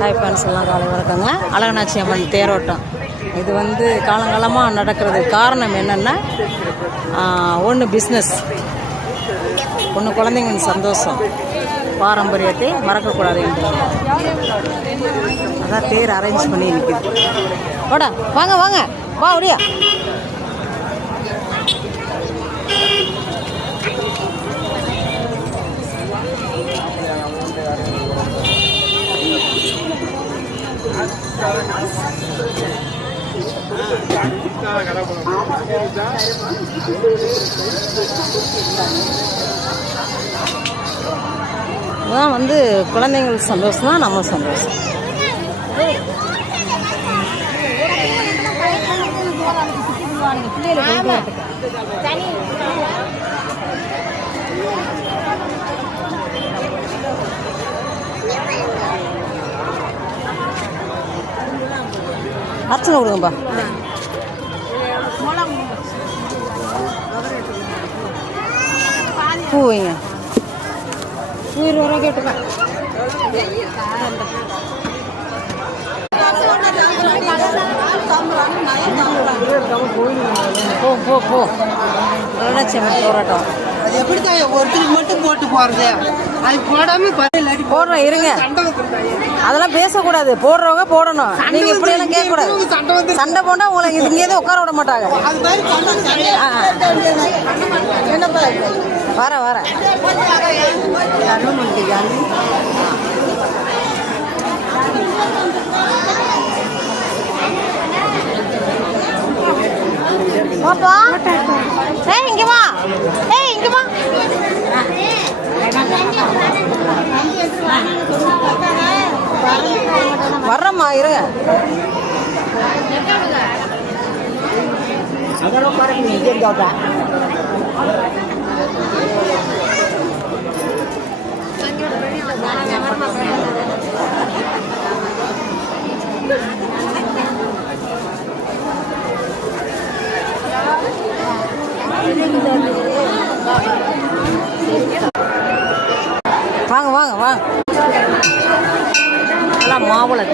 Hi friends, எல்லாம் காலை வணக்கங்க. அழகனாட்சி அம்மன் தேரோட்டம் இது வந்து காலங்காலமாக நடக்கிறது. காரணம் என்னென்னா, ஒன்று பிஸ்னஸ், ஒன்று குழந்தைங்க சந்தோஷம், பாரம்பரியத்தை மறக்கக்கூடாது என்று அதான் தேர் அரேஞ்ச் பண்ணி நிற்கிது. வாடா, வாங்க வாங்க, வா ஒடியா. அதான் வந்து குழந்தைங்களுக்கு சந்தோஷம் தான் நம்ம சந்தோஷம். அர்ச்சனை கொடுங்கப்பா. பூ வைங்க. 20 ரூபா கேட்டுப்பேன். போ போ போ. போராட்டம் எப்படிதான் ஒருத்தருக்கு மட்டும் போட்டு போறது? அது போடாம போடுறோம், இருங்க. அதெல்லாம் பேசக்கூடாது. போடுறவங்க போடணும். நீங்க இப்படி எல்லாம் கேட்க கூடாது. சண்டை போட்டா உங்களை இங்கேயே உட்கார விட மாட்டாங்க. வர வர பாப்பா, ஏய் இங்க வா, ஏய் இங்க வா. வர்றம்மா, இருங்க. வாங்க வாங்க வாங்க. எல்லாம் மாவுளை